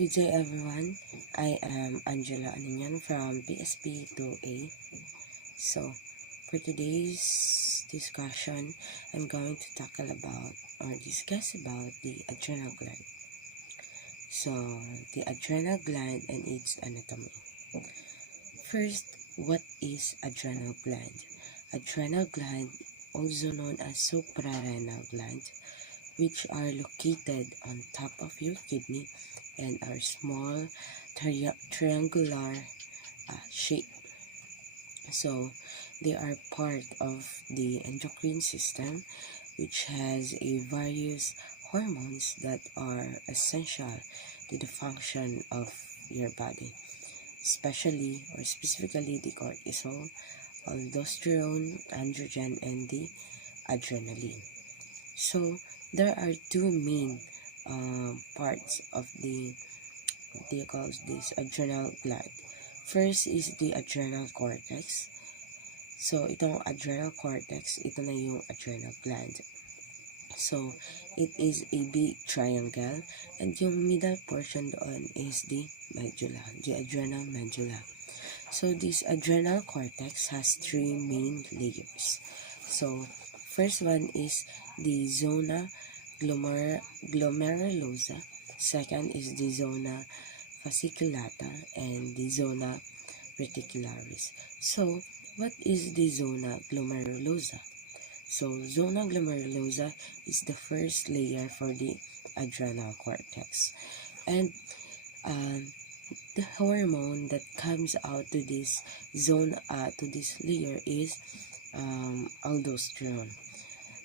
Good day everyone, I am Aniñon from PSP 2A. So, for today's discussion, I'm going to tackle about or discuss about the adrenal gland. So, the adrenal gland and its anatomy. First, what is adrenal gland? Adrenal gland, also known as suprarenal gland, which are located on top of your kidney and are small triangular shape. So they are part of the endocrine system, which has a various hormones that are essential to the function of your body, especially or specifically the cortisol, aldosterone, androgen, and the adrenaline. So there are two main parts of the adrenal gland. First is the adrenal cortex. So itong adrenal cortex, ito na yung adrenal gland. So it is a big triangle, and yung middle portion doon is the medulla, the adrenal medulla. So this adrenal cortex has three main layers. So first one is the zona glomerulosa, second is the zona fasciculata, and the zona reticularis. So, what is the zona glomerulosa? So, zona glomerulosa is the first layer for the adrenal cortex. And the hormone that comes out to this zone, to this layer is aldosterone.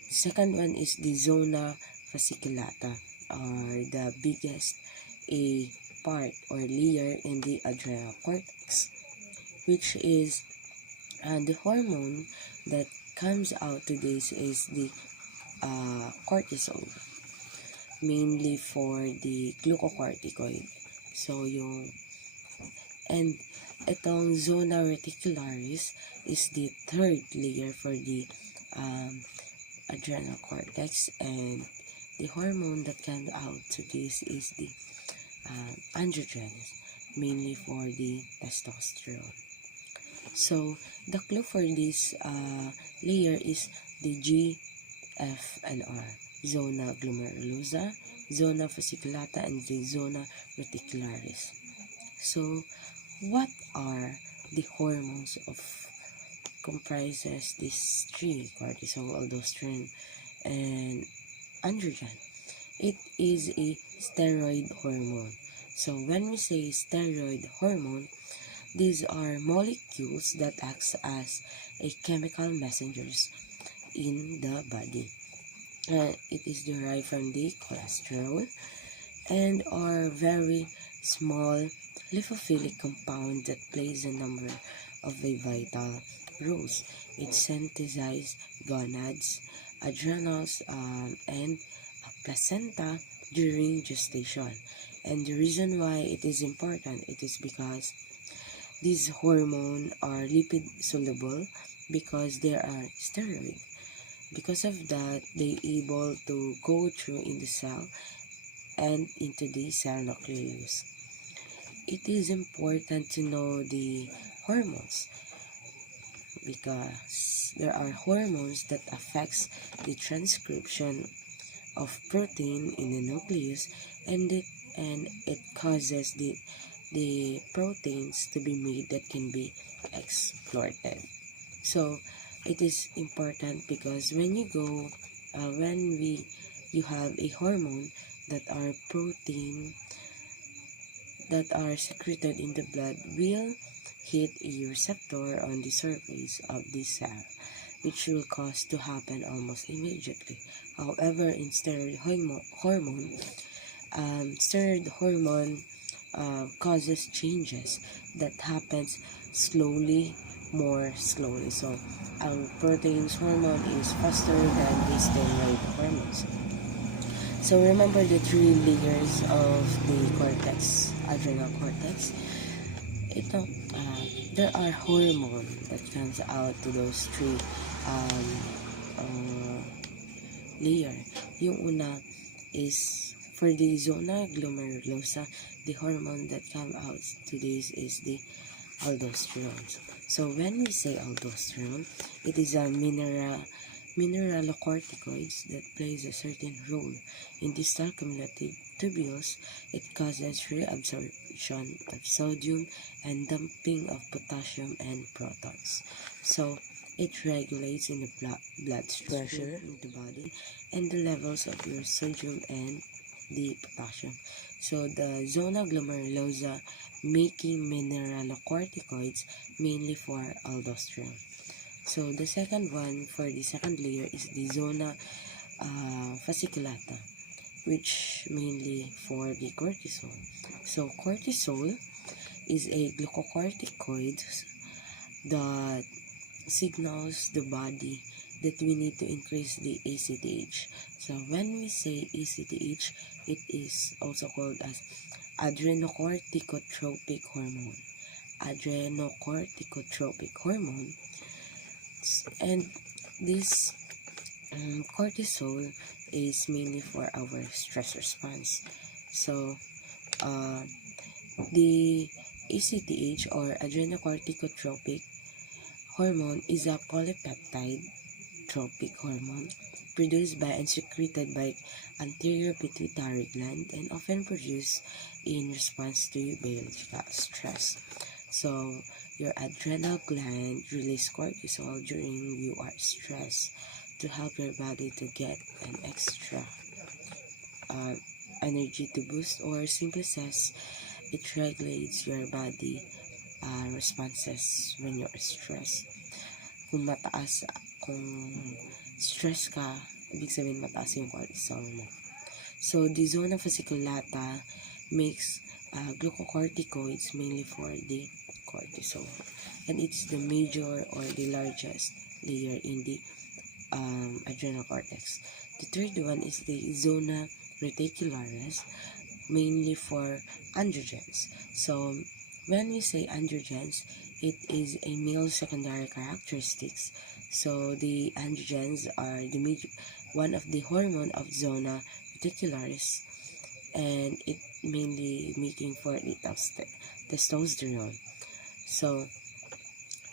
The second one is the zona fasciculata, or the biggest part or layer in the adrenal cortex, which is the hormone that comes out to this is the cortisol, mainly for the glucocorticoid. So and itong zona reticularis is the third layer for the adrenal cortex, and the hormone that comes out to this is the androgen, mainly for the testosterone. So the clue for this layer is the G, F, and R: zona glomerulosa, zona fasciculata, and the zona reticularis. So what are the hormones of comprises these three: cortisol, aldosterone, and androgen? It is a steroid hormone. So when we say steroid hormone, these are molecules that acts as a chemical messengers in the body. It is derived from the cholesterol and are very small lipophilic compound that plays a number of vital roles. It synthesizes gonads, adrenals, and placenta during gestation. And the reason why it is important, it is because these hormones are lipid soluble because they are steroid. Because of that, they able to go through in the cell and into the cell nucleus. It is important to know the hormones because there are hormones that affects the transcription of protein in the nucleus, and it causes the proteins to be made that can be exploited. So it is important because when you go you have a hormone that are protein that are secreted in the blood will hit a receptor on the surface of the cell, which will cause to happen almost immediately. However, in steroid hormone causes changes that happens more slowly. So ang protein's hormone is faster than the steroid hormones. So remember the three layers of the cortex, adrenal cortex. There are hormones that comes out to those three layer. Yung una is For the zona glomerulosa, the hormone that comes out to this is the aldosterone. So when we say aldosterone, it is a mineralocorticoid that plays a certain role in distal cumulative tubules. It causes reabsorption of sodium and dumping of potassium and protons. So it regulates in the blood pressure in the body and the levels of your sodium and the potassium. So the zona glomerulosa making mineralocorticoids mainly for aldosterone. So the second one for the second layer is the zona fasciculata, which mainly for the cortisol. So cortisol is a glucocorticoid that signals the body that we need to increase the ACTH. So when we say ACTH, it is also called as adrenocorticotropic hormone. Adrenocorticotropic hormone. And this cortisol is mainly for our stress response. So the ACTH or adrenocorticotropic hormone is a polypeptide tropic hormone produced by and secreted by anterior pituitary gland and often produced in response to biological stress. So your adrenal gland release cortisol during you are stressed to help your body to get an extra energy to boost, or simply says it regulates your body responses when you're stressed. Kung stress ka, ibig sabihin mataas yung cortisol mo. So the zona fasciculata makes glucocorticoids mainly for the cortisol, and it's the major or the largest layer in the adrenal cortex. The third one is the zona reticularis, mainly for androgens. So when we say androgens, it is a male secondary characteristics. So the androgens are the major one of the hormone of zona reticularis, and it mainly making for the testosterone. So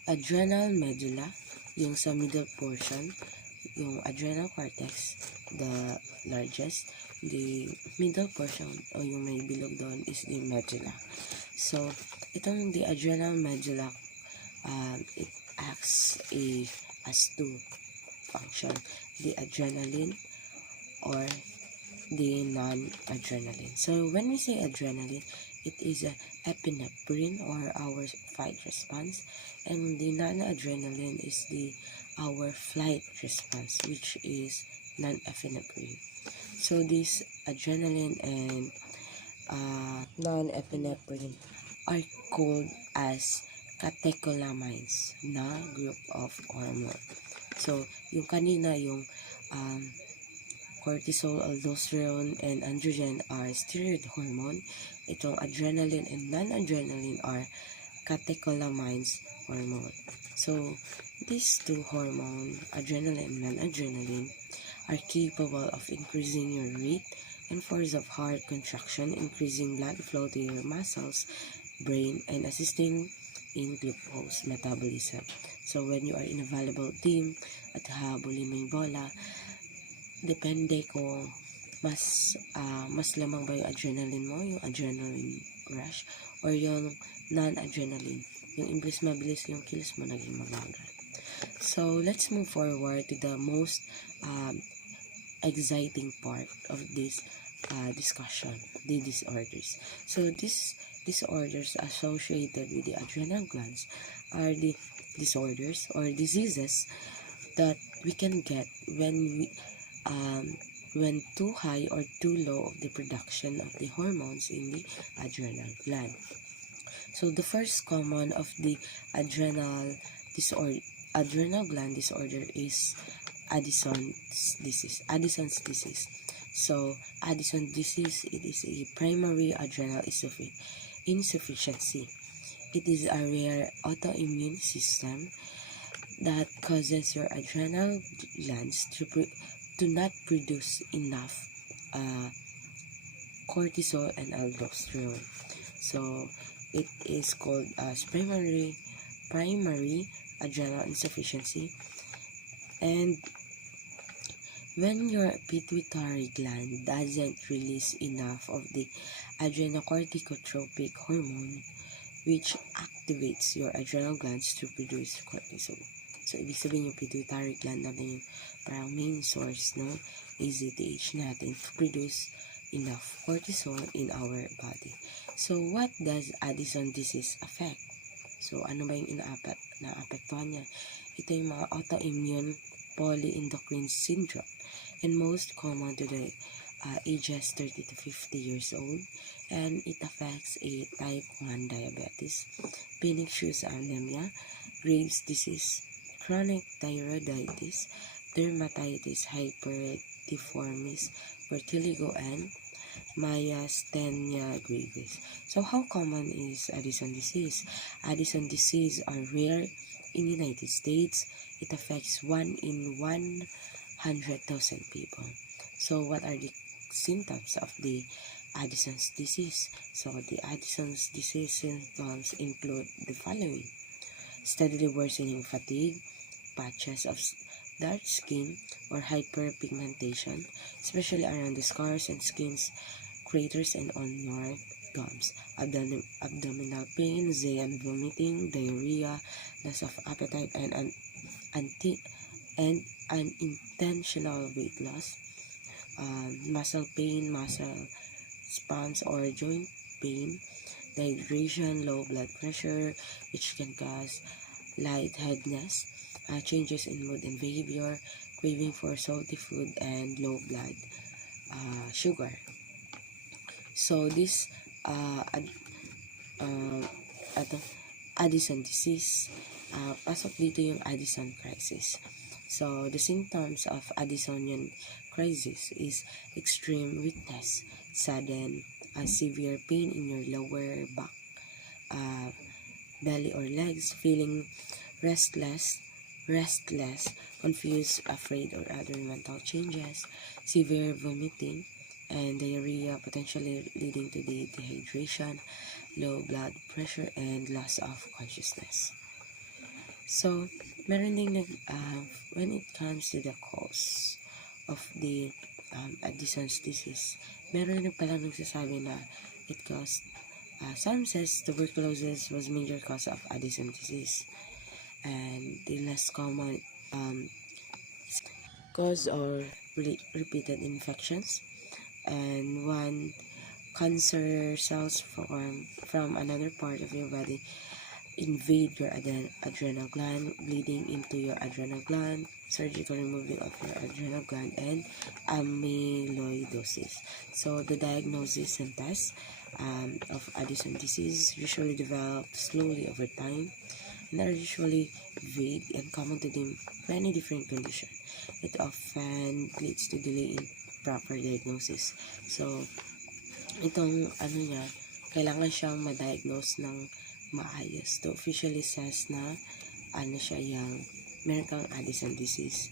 adrenal medulla, yung sa middle portion, yung adrenal cortex, the largest. The middle portion o yung may bilog doon is the medulla. So itong the adrenal medulla, it acts as two function, the adrenaline or the non-adrenaline. So when we say adrenaline, it is a epinephrine or our fight response, and the non-adrenaline is our flight response, which is non-epinephrine. So this adrenaline and non-epinephrine are called as catecholamines na group of hormone. So yung kanina yung cortisol, aldosterone, and androgen are steroid hormone. Itong adrenaline and non-adrenaline are catecholamines hormone. So these two hormone, adrenaline and non-adrenaline, are capable of increasing your rate and force of heart contraction, increasing blood flow to your muscles, brain, and assisting in glucose metabolism. So when you are in a volleyball team at habulin mo yung bola, depende kung mas lamang ba yung adrenaline mo, yung adrenaline rush, or yung non-adrenaline, yung imbes mabilis yung kilos mo naging mabagal. So let's move forward to the most exciting part of this discussion, the disorders. So these disorders associated with the adrenal glands are the disorders or diseases that we can get when too high or too low of the production of the hormones in the adrenal gland. So the first common of the adrenal gland disorder is Addison's disease. So Addison's disease, it is a primary adrenal insufficiency. It is a rare autoimmune system that causes your adrenal glands to not produce enough cortisol and aldosterone. So it is called as primary adrenal insufficiency. And when your pituitary gland doesn't release enough of the adrenocorticotropic hormone, which activates your adrenal glands to produce cortisol. So, ibig sabihin yung pituitary gland natin yung parang main source ng AZTH natin to produce enough cortisol in our body. So, what does Addison disease affect? So, ano ba yung naapektuhan niya? Ito yung mga autoimmune polyendocrine syndrome, and most common to the ages 30 to 50 years old, and it affects a type 1 diabetes, pernicious anemia, Graves' disease, chronic thyroiditis, dermatitis hypertiformis, vertigo, and myasthenia gravis. So how common is Addison disease? Addison disease are rare in the United States. It affects 1 in 100,000 people. So what are the symptoms of the Addison's disease? So the Addison's disease symptoms include the following: steadily worsening fatigue, patches of dark skin or hyperpigmentation, especially around the scars and skin's craters and on your gums, abdominal pain, nausea and vomiting, diarrhea, loss of appetite, and unintentional weight loss, muscle pain, muscle spasms or joint pain, dehydration, low blood pressure, which can cause lightheadedness, changes in mood and behavior, craving for salty food, and low blood sugar. So this Addison disease, pasok dito yung Addison crisis. So the symptoms of Addisonian crisis is extreme weakness, sudden severe pain in your lower back, belly or legs, feeling restless, confused, afraid, or other mental changes, severe vomiting, and diarrhea, potentially leading to the dehydration, low blood pressure, and loss of consciousness. So, meron ding when it comes to the cause of the Addison's disease, meron rin pala nagsasabi na it caused, some says tuberculosis was major cause of Addison disease, and the less common cause or repeated infections, and one cancer cells from another part of your body invade your adrenal gland, bleeding into your adrenal gland, surgical removing of your adrenal gland, and amyloidosis. So the diagnosis and test of Addison disease usually develop slowly over time and are usually vague and common to the many different conditions. It often leads to delay in proper diagnosis. So itong kailangan siyang ma-diagnose ng maayos. To officially says na meron kang Addison disease.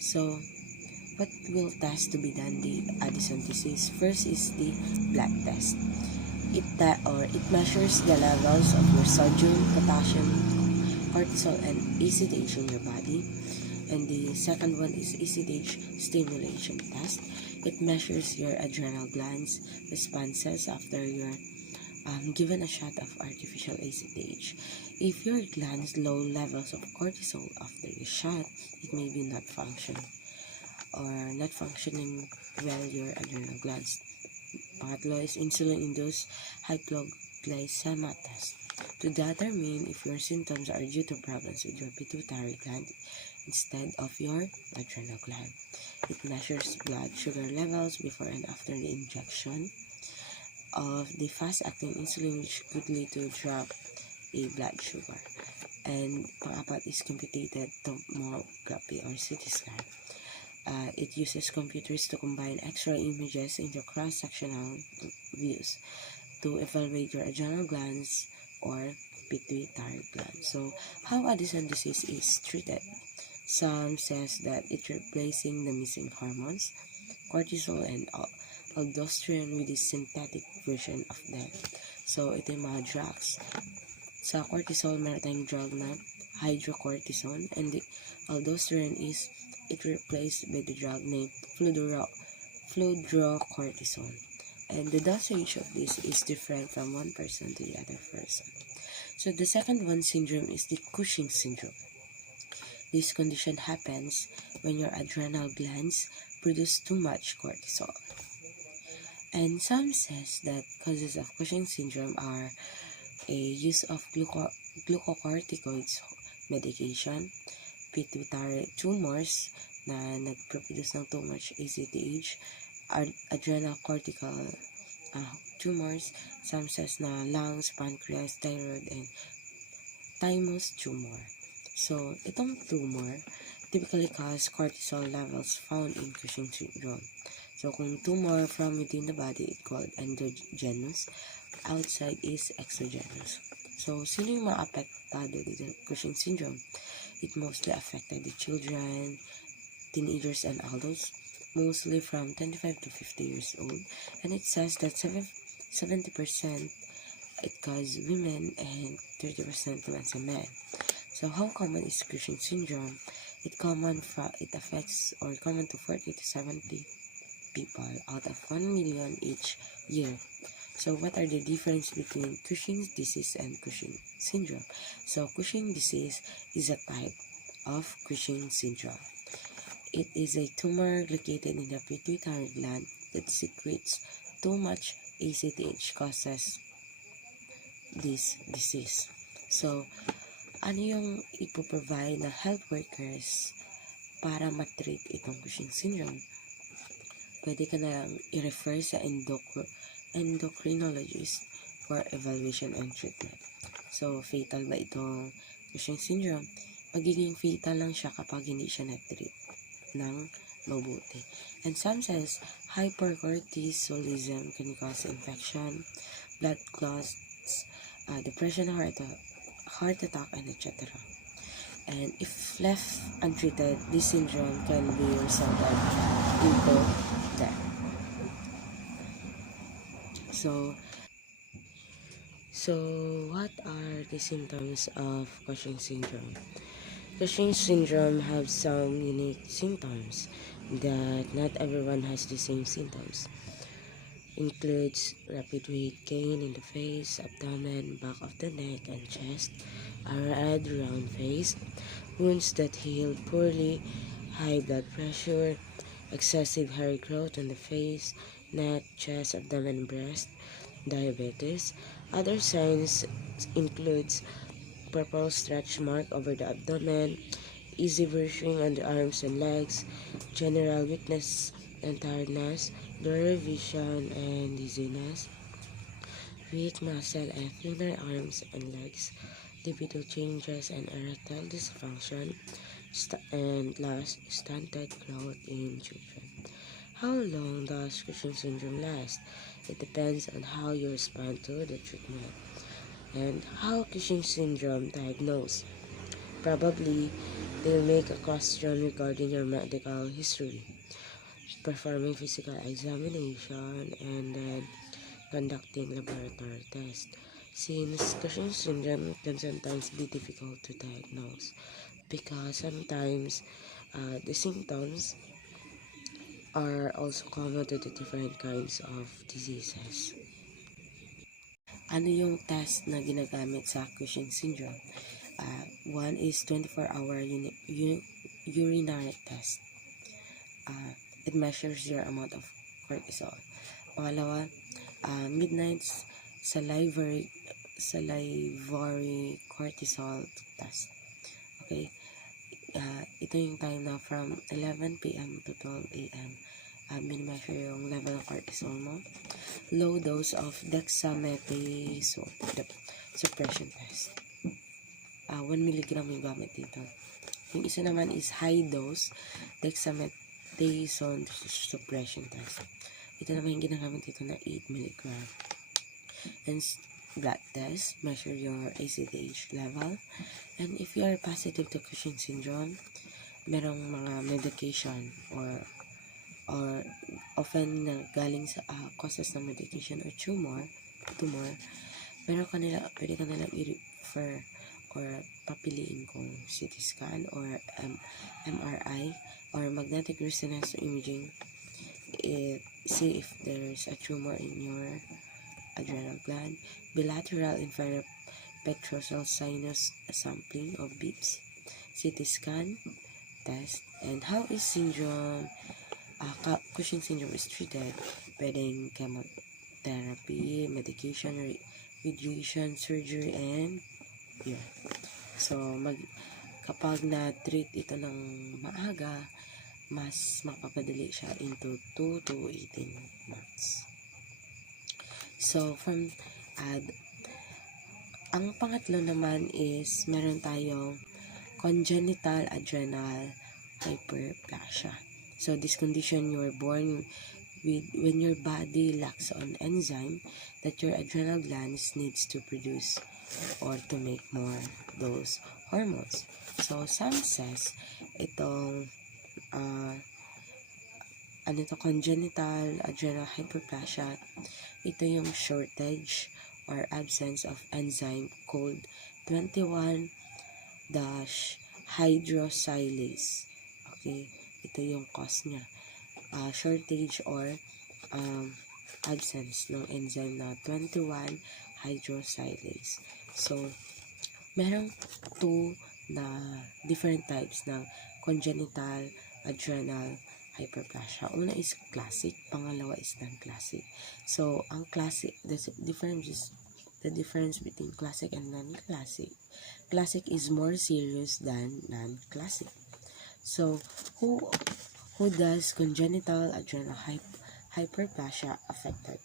So what will test to be done the Addison disease? First is the blood test. It measures the levels of your sodium, potassium, cortisol, and ACTH in your body. And the second one is ACTH stimulation test. It measures your adrenal glands responses after you're given a shot of artificial ACTH. If your glands low levels of cortisol after the shot, it may be not functioning well your adrenal glands. Pangatlo is insulin-induced hypoglycemia test to determine if your symptoms are due to problems with your pituitary gland instead of your adrenal gland. It measures blood sugar levels before and after the injection of the fast-acting insulin, which could lead to drop a blood sugar. And pang-apat is computed tomography or CT scan. It uses computers to combine X-ray images into cross-sectional views to evaluate your adrenal glands or pituitary gland. So, how Addison disease is treated? Some says that it's replacing the missing hormones, cortisol and aldosterone with the synthetic version of them. So, ito yung mga drugs. Sa cortisol, meron tayong drug na hydrocortisone, and the aldosterone is it replaced by the drug named fludrocortisone. And the dosage of this is different from one person to the other person. So the second one syndrome is the Cushing syndrome. This condition happens when your adrenal glands produce too much cortisol. And some says that causes of Cushing syndrome are a use of glucocorticoids medication, pituitary tumors na nagproduce ng too much ACTH, adrenal cortical tumors, some says na lungs, pancreas, thyroid, and thymus tumor. So, itong tumor typically cause cortisol levels found in Cushing syndrome. So, kung tumor from within the body, it's called endogenous. Outside is exogenous. So, sino yung mga apektado dito sa Cushing syndrome? It mostly affected the children, teenagers, and adults, mostly from 25 to 50 years old. And it says that 70% it causes women and 30% naman sa men. So, how common is Cushing syndrome? It affects or common to 40 to 70 people out of 1 million each year. So, what are the difference between Cushing's disease and Cushing syndrome? So, Cushing disease is a type of Cushing syndrome. It is a tumor located in the pituitary gland that secretes too much ACTH, causes this disease. So, ano yung ipoprovide ng health workers para matreat itong Cushing syndrome? Pwede ka na lang i-refer sa endocrinologist for evaluation and treatment. So, fatal ba itong Cushing syndrome? Magiging fatal lang siya kapag hindi siya na-treat ng mabuti. And some says hypercortisolism can cause infection, blood clots, depression, heart attack, and etc. And if left untreated, this syndrome can be resulted into death. So what are the symptoms of Cushing syndrome? Cushing syndrome have some unique symptoms that not everyone has the same symptoms. Includes rapid weight gain in the face, abdomen, back of the neck, and chest, a red round face, wounds that heal poorly, high blood pressure, excessive hair growth on the face, neck, chest, abdomen, breast, diabetes. Other signs includes purple stretch mark over the abdomen, easy bruising on the arms and legs, general weakness and tiredness, blurry vision and dizziness, weak muscle and thinner arms and legs, libido changes and erectile dysfunction, and last, stunted growth in children. How long does Cushing syndrome last? It depends on how you respond to the treatment. And how Cushing syndrome diagnosed? Probably, they'll make a question regarding your medical history, performing physical examination, and then conducting laboratory tests. Since Cushing syndrome can sometimes be difficult to diagnose because sometimes the symptoms are also common to the different kinds of diseases. Ano yung test na ginagamit sa Cushing syndrome? One is 24-hour urinary test. It measures your amount of cortisol. Pangalawa, midnight salivary cortisol test. Okay? Ito yung time na from 11 p.m. to 12 a.m. Minimeasure yung level ng cortisol mo. Low dose of dexamethasone suppression test. 1 mg yung gamit dito. Yung isa naman is high dose dexamethasone suppression test. Ito naman yung ginagamit dito na 8 mg. And blood test, measure your ACTH level. And if you are positive to Cushing syndrome, merong mga medication or or often na galing sa causes ng medication or tumor, pero pwede ka nilang i-refer or papiliin kung CT scan or MRI or magnetic resonance imaging, see if there's a tumor in your adrenal gland, bilateral infrared petrosal sinus sampling of BIPs, CT scan test, and how is Cushing syndrome is treated. Pwedeng chemotherapy, medication, radiation, surgery, and yun. So, kapag na-treat ito ng maaga, mas mapapadali siya into 2 to 18 months. So, ang pangatlo naman is meron tayong congenital adrenal hyperplasia. So, this condition you are born with when your body lacks an enzyme that your adrenal glands needs to produce or to make more those hormones. So, some says itong congenital adrenal hyperplasia, ito yung shortage or absence of enzyme called 21-hydroxylase. Okay, ito yung cause niya. Shortage or absence ng enzyme na 21-hydroxylase. So, merong 2 na different types ng congenital adrenal hyperplasia. Una is classic, pangalawa is non-classic. So, ang classic, the difference between classic and non-classic. Classic is more serious than non-classic. So, who does congenital adrenal hyperplasia affected?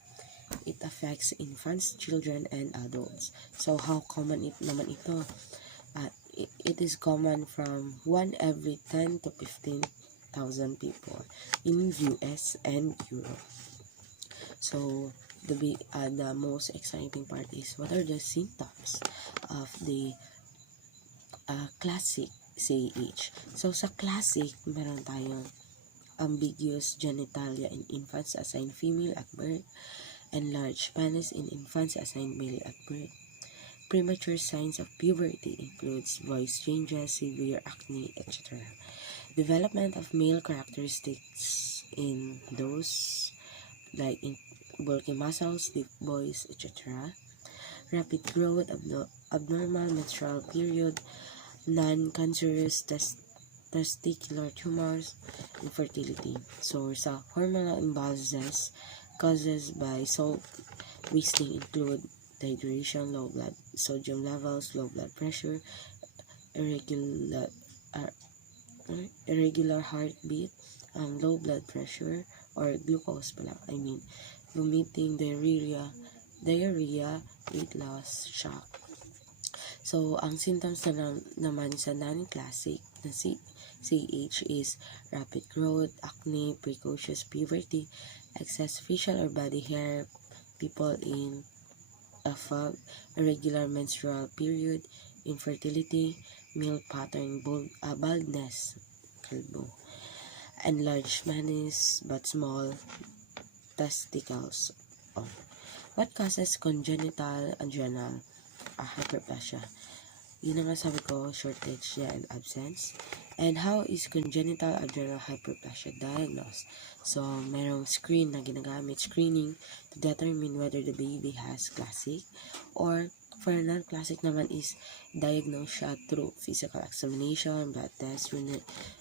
It affects infants, children, and adults. So, how common naman ito? It is common from 1 every 10 to 15,000 people in US and Europe. So, the most exciting part is what are the symptoms of the classic CAH. So, sa classic, meron tayong ambiguous genitalia in infants assigned female at birth, enlarged penis in infants assigned male at birth. Premature signs of puberty includes voice changes, severe acne, etc. Development of male characteristics in those like in bulky muscles, deep voice, etc. Rapid growth, abnormal menstrual period, non-cancerous testicular tumors, infertility. So, sa hormonal imbalances causes by salt wasting include dehydration, low blood sodium levels, low blood pressure, irregular heartbeat, low blood pressure, or glucose vomiting, diarrhea, weight loss, shock. So, ang symptoms naman sa non-classic na CAH is rapid growth, acne, precocious puberty, excess facial or body hair, people in a fog, irregular menstrual period, infertility, male pattern baldness, enlarged penis but small testicles. What causes congenital adrenal hyperplasia? Yun nga sabi ko, shortage niya and absence. And how is congenital adrenal hyperplasia diagnosed? So, merong screening to determine whether the baby has classic, or for non-classic naman is diagnosed siya through physical examination, blood test,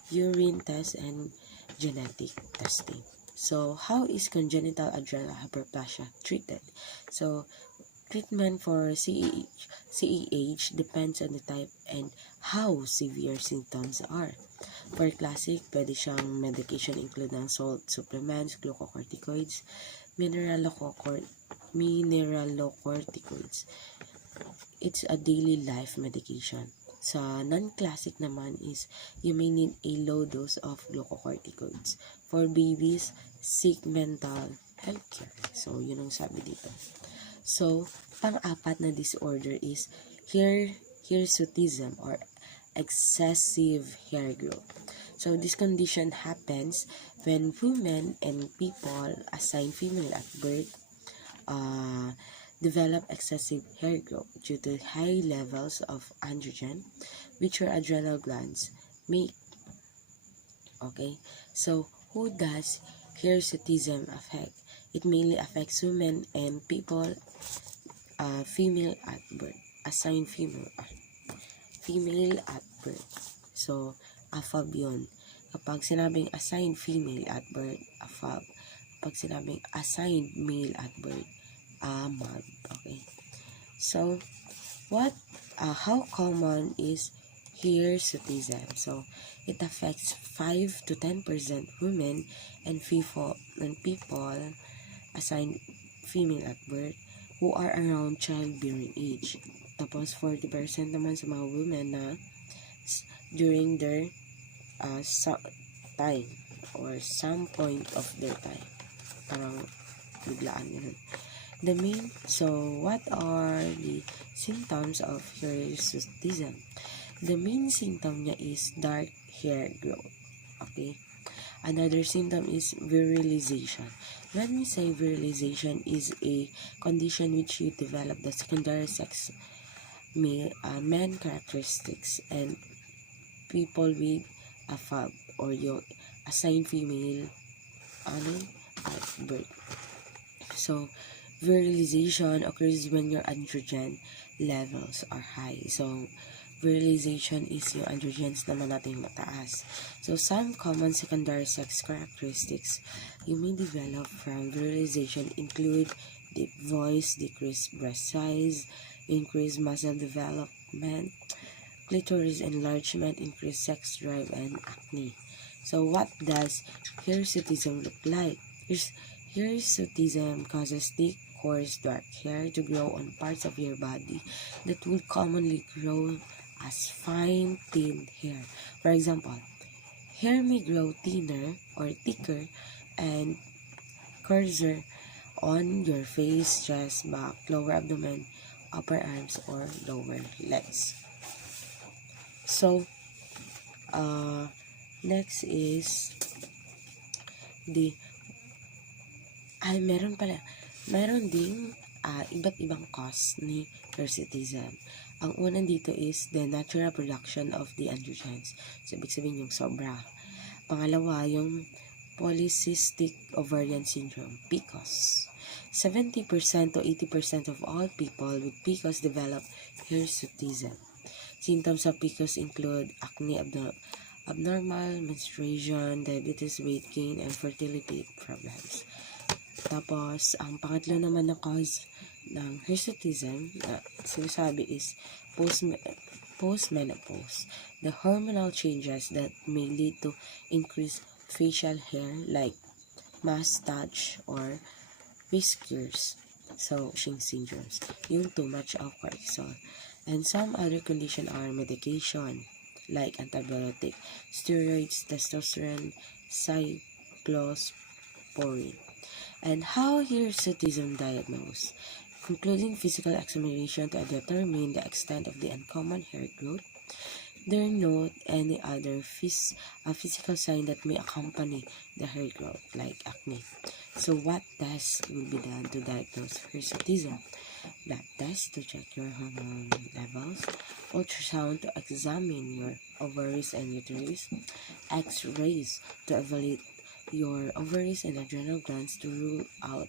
urine test, and genetic testing. So, how is congenital adrenal hyperplasia treated? So, treatment for CAH depends on the type and how severe symptoms are. For classic, pwede siyang medication include ng salt supplements, glucocorticoids, mineralocorticoids. It's a daily life medication. Sa non-classic naman is you may need a low dose of glucocorticoids. For babies, seek mental health care. So, yun ang sabi dito. So, pang-apat na disorder is hirsutism or excessive hair growth. So this condition happens when women and people assigned female at birth develop excessive hair growth due to high levels of androgen, which your adrenal glands make. Okay, so who does hirsutism affect? It mainly affects women and people female at birth, assigned female at birth. So, AFAB yun. Kapag sinabing assigned female at birth, AFAB. Kapag sinabing assigned male at birth, AMAB. Okay. So, how common is hirsutism? So, it affects 5 to 10% women and people assigned female at birth who are around childbearing age. Tapos 40% naman sa mga women na during their time or some point of their time. Parang biglaan yun. So what are the symptoms of hirsutism? The main symptom niya is dark hair growth. Okay? Another symptom is virilization. When we say virilization is a condition which you develop the secondary sex men characteristics and people with a FAB or yung assigned female at birth. So, virilization occurs when your androgen levels are high. So, virilization is yung androgens naman natin mataas. So, some common secondary sex characteristics you may develop from virilization include deep voice, decreased breast size, increased muscle development, clitoris enlargement, increased sex drive, and acne. So, what does hirsutism look like? Hirsutism causes thick, coarse, dark hair to grow on parts of your body that would commonly grow as fine, thin hair. For example, hair may grow thinner or thicker and coarser on your face, chest, back, lower abdomen, upper arms, or lower legs. So, next is meron ding iba't ibang cause ni hirsutism. Ang una dito is the natural production of the androgens. So, ibig sabihin yung sobra. Pangalawa, yung polycystic ovarian syndrome, PCOS. 70% to 80% of all people with PCOS develop hirsutism. Symptoms of PCOS include acne, abnormal menstruation, diabetes, weight gain, and fertility problems. Tapos, ang pangatlo naman na cause ng hirsutism na sinasabi is postmenopause. The hormonal changes that may lead to increased facial hair like mustache or whiskers. So, Cushing syndromes. Yung too much of cortisol. And some other conditions are medication like antibiotic, steroids, testosterone, cyclosporine. And how hirsutism diagnosed? Including physical examination to determine the extent of the uncommon hair growth. There are not any other physical sign that may accompany the hair growth like acne. So what tests will be done to diagnose hirsutism? Blood test to check your hormone levels, ultrasound to examine your ovaries and uterus, X-rays to evaluate your ovaries and adrenal glands to rule out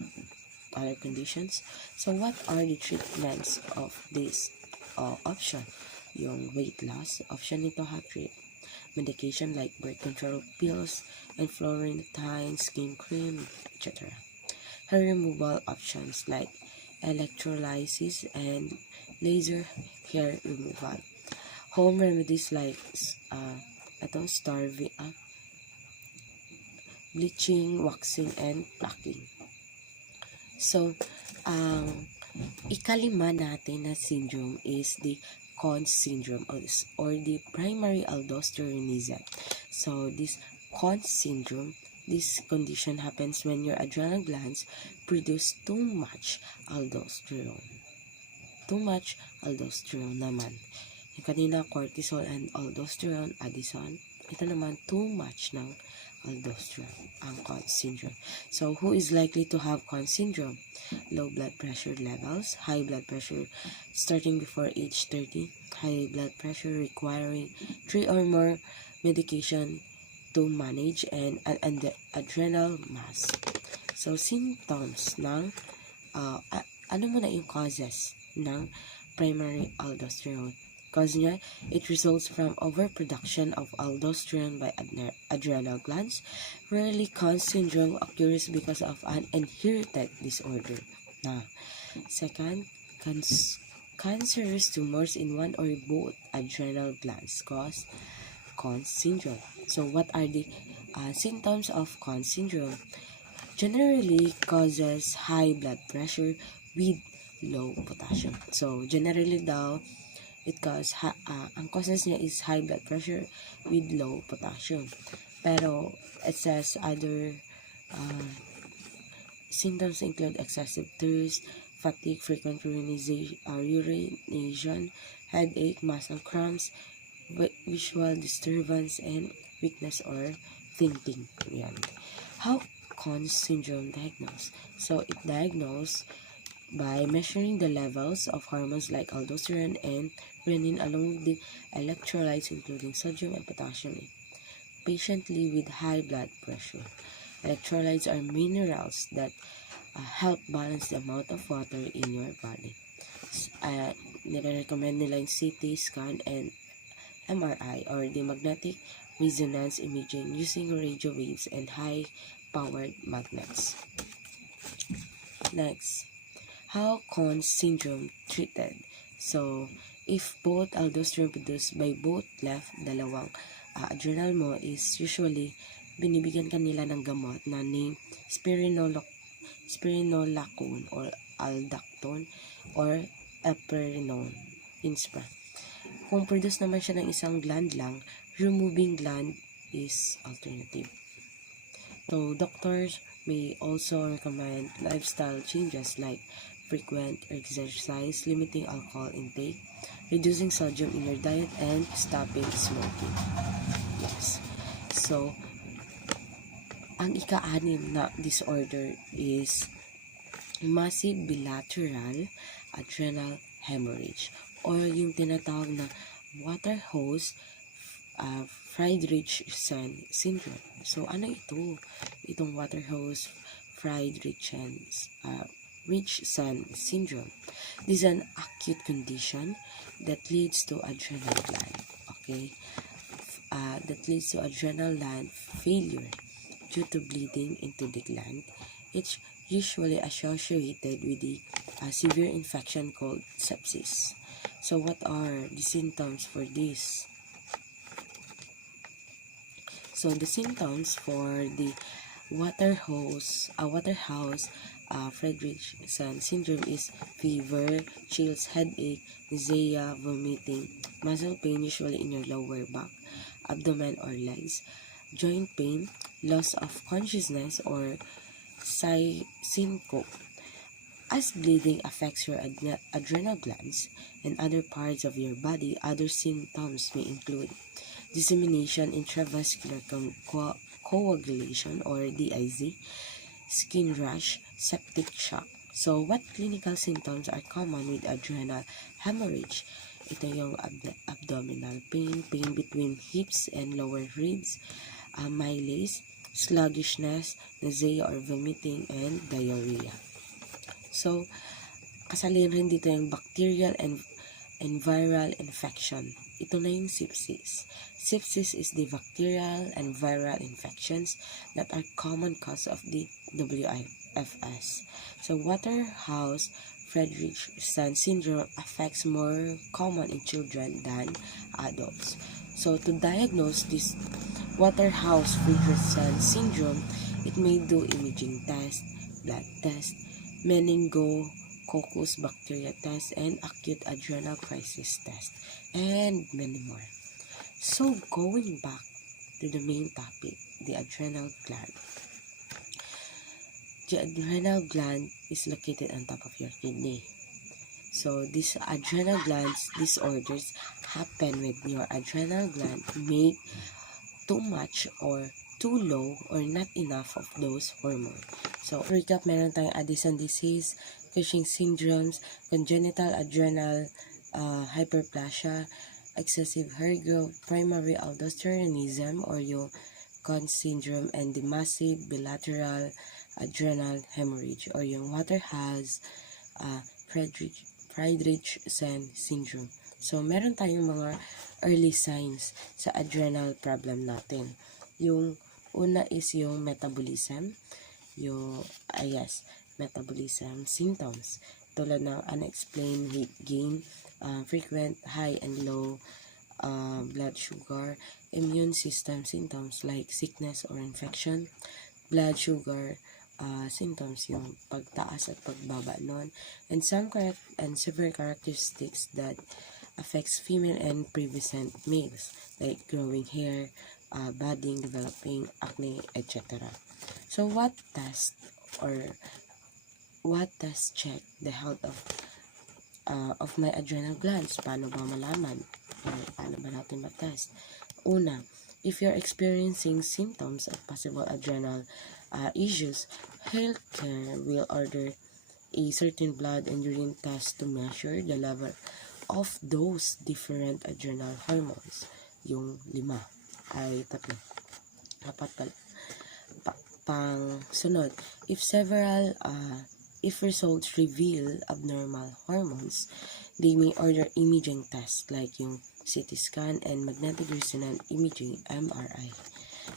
other conditions. So what are the treatments of this option? Yung weight loss, option nito treat medication like birth control pills and fluorinethine, skin cream, etc. Hair removal options like electrolysis and laser hair removal. Home remedies like bleaching, waxing, and plucking. So, ang ikalima natin na syndrome is the Cons syndrome or the primary aldosteronism. So, this Cons syndrome, this condition happens when your adrenal glands produce too much aldosterone. Too much aldosterone naman. Yung kanina, cortisol and aldosterone, Ito naman, too much ng aldosterone, ang Conn's syndrome. So, who is likely to have Conn's syndrome? Low blood pressure levels, high blood pressure starting before age 30, high blood pressure requiring 3 or more medication to manage, and adrenal mass. So, symptoms ng, ano muna yung causes ng primary aldosterone? Cause niya, it results from overproduction of aldosterone by adrenal glands. Rarely, Conn's syndrome occurs because of an inherited disorder. Second, cancerous tumors in one or both adrenal glands cause Conn's syndrome. So, what are the symptoms of Conn's syndrome? Generally causes high blood pressure with low potassium. So, generally daw, it causes, ang causes niya is high blood pressure with low potassium. Pero, it says other symptoms include excessive thirst, fatigue, frequent urination, headache, muscle cramps, visual disturbance, and weakness or fainting. Yan. How Conn's syndrome diagnosed? So, it diagnosed by measuring the levels of hormones like aldosterone and renin along with the electrolytes including sodium and potassium in patiently with high blood pressure. Electrolytes are minerals that help balance the amount of water in your body. Nire-recommend nila yung CT scan and MRI or the magnetic resonance imaging using radio waves and high-powered magnets. Next, how Conn's syndrome treated? So, if both aldosterone produced by both left, dalawang adrenal mo is usually binibigyan kanila ng gamot na name spironolactone or aldactone or epinephrine inspra. Kung produce naman siya ng isang gland lang, removing gland is alternative. So, doctors may also recommend lifestyle changes like frequent exercise, limiting alcohol intake, reducing sodium in your diet, and stopping smoking. Yes. So, ang ika-anim na disorder is massive bilateral adrenal hemorrhage or yung tinatawag na water hose Friedrichsen syndrome. So, ano ito? Itong water hose Friedrichsen syndrome. This is an acute condition that leads to adrenal gland. Okay? That leads to adrenal gland failure due to bleeding into the gland. It's usually associated with the severe infection called sepsis. So, what are the symptoms for this? So, the symptoms for the Waterhouse Friedrichsen syndrome is fever, chills, headache, nausea, vomiting, muscle pain usually in your lower back, abdomen or legs, joint pain, loss of consciousness or syncope. As bleeding affects your adrenal glands and other parts of your body, other symptoms may include dissemination, intravascular coagulation or DIC, skin rash, septic shock. So, what clinical symptoms are common with adrenal hemorrhage? Ito yung abdominal pain, pain between hips and lower ribs, malaise, sluggishness, nausea or vomiting, and diarrhea. So, kasali rin dito yung bacterial and viral infection. Ito na yung sepsis. Sepsis is the bacterial and viral infections that are common cause of the WFS. So, Waterhouse Friedrichsen syndrome affects more common in children than adults. So, to diagnose this Waterhouse Friedrichsen syndrome, it may do imaging test, blood test, meningococcus bacteria test, and acute adrenal crisis test, and many more. So, going back to the main topic, the adrenal gland. The adrenal gland is located on top of your kidney. So, these adrenal glands disorders happen when your adrenal gland make too much or too low or not enough of those hormones. So, recap, meron tayong Addison disease, Cushing syndromes, congenital adrenal hyperplasia, excessive hair growth, primary aldosteronism or yung CON syndrome, and the massive bilateral adrenal hemorrhage or yung Waterhouse Friedrichsen syndrome. So, meron tayong mga early signs sa adrenal problem natin. Yung una is yung metabolism, metabolism symptoms tulad ng unexplained weight gain, frequent high and low blood sugar, immune system symptoms like sickness or infection, blood sugar symptoms, yung pagtaas at pagbaba nun, and severe characteristics that affects female and prevescent males like growing hair, budding, developing acne, etc. So what test check the health of my adrenal glands? Paano ba malaman? Or paano ba natin matest? Una, if you're experiencing symptoms of possible adrenal issues, healthcare will order a certain blood and urine test to measure the level of those different adrenal hormones. Yung 5 ay 3. Apat pala. Pang sunod, if results reveal abnormal hormones, they may order imaging tests like yung CT scan and magnetic resonance imaging, MRI.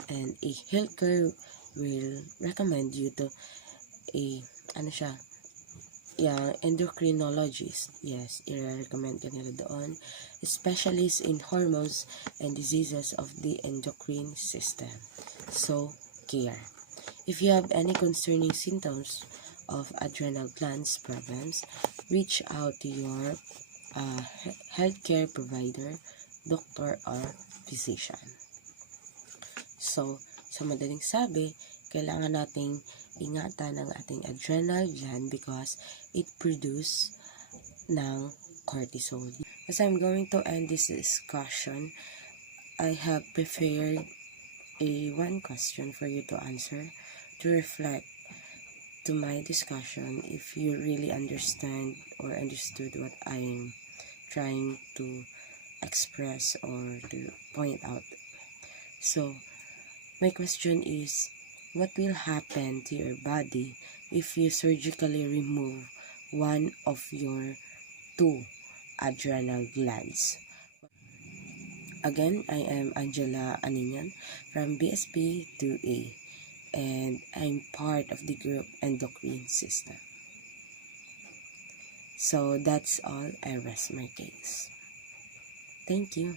And a healthcare will recommend you to endocrinologist. Yes, i-recommend ka nila doon. Specialist in hormones and diseases of the endocrine system. So, care. If you have any concerning symptoms of adrenal glands problems, reach out to your healthcare provider, doctor, or physician. So, sa madaling sabi, kailangan nating ingatan ang ating adrenal gland because it produce ng cortisol. As I'm going to end this discussion, I have prepared one question for you to answer to reflect to my discussion if you really understand or understood what I'm trying to express or to point out. So, my question is, what will happen to your body if you surgically remove one of your 2 adrenal glands? Again, I am Angela Aniñon from BSP 2A, and I'm part of the group Endocrine System. So that's all. I rest my case. Thank you.